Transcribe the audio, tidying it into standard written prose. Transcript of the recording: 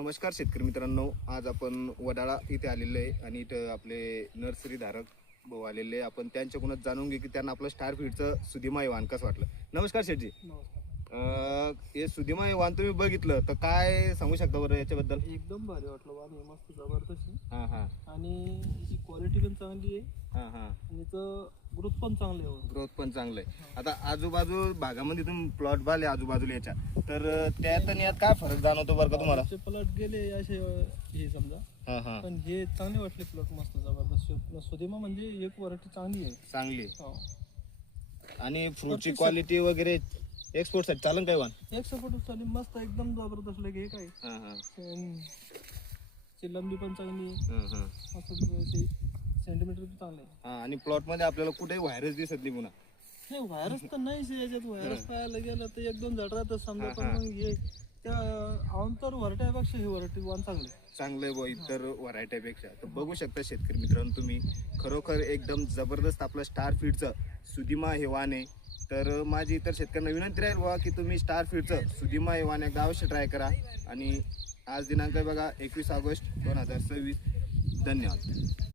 नमस्कार शेतकरी मित्रांनो, आज आपण वडाळा इथे आलेलो आहे आणि इथं आपले नर्सरी धारक भाऊ आलेले आहे. आपण त्यांच्याकडूनच जाणून घेऊ की त्यांना आपलं स्टार फीडचं सुधिमा वाहन कसं वाटलं. नमस्कार शेठजी. नमस्कार. हे सुधिमा वाहन तुम्ही बघितलं तर काय सांगू शकता बरं याच्याबद्दल? एकदम भारी वाटलं वाहन हे, मस्त जबरदस्त आहे. हां हां आणि याची क्वालिटी पण चांगली आहे हां हां आणि याचं ग्रोथ पण चांगलं आहे. ग्रोथ पण चांगलं आहे. आता आजूबाजू भागामध्ये तुम्ही प्लॉट पाहिले आजूबाजूला याच्या, तर त्यात आणि यात काय फरक जाणवतो बरं का तुम्हाला? प्लॉट गेले असे हे समजा, हां हां पण हे चांगले वाटले प्लॉट, मस्त जबरदस्त. सुधिमा म्हणजे एक व्हरायटी चांगली आहे. चांगली आहे. हो. आणि फ्रूटची क्वालिटी वगैरे एक्सपोर्ट साठी चालन काय वाहन? एक सपोर्ट चालेल, मस्त एकदम जबरदस्त लगे. हे काय हां हां ची लंबी पण चांगली आहे, हां हां असं सेंटीमीटर पण चांगलं आहे. हा. आणि प्लॉट मध्ये आपल्याला कुठेही व्हायरस दिसत नाही पुन्हा. नाही व्हायरस तर नाहीच आहे याच्यात. व्हायरस पाहायला गेलं तर एक दोन झाड राहतात समजा, हा, पण हा. मग हे त्या अंतर व्हरायटीपेक्षा हे व्हरायटी वाहन चांगली. चांगलं आहे इतर व्हरायटीपेक्षा. तर बघू शकता शेतकरी मित्रांनो तुम्ही, खरोखर एकदम जबरदस्त आपलं स्टार फीडचं सुधिमा हे वाहन आहे. तर माझी इतर शेतकऱ्यांना विनंती राहील बघा की तुम्ही स्टार फीडचं सुधिमा हे वाहन एकदा अवश्य ट्राय करा. आणि आज दिनांक आहे बघा 21 ऑगस्ट 2026. धन्यवाद.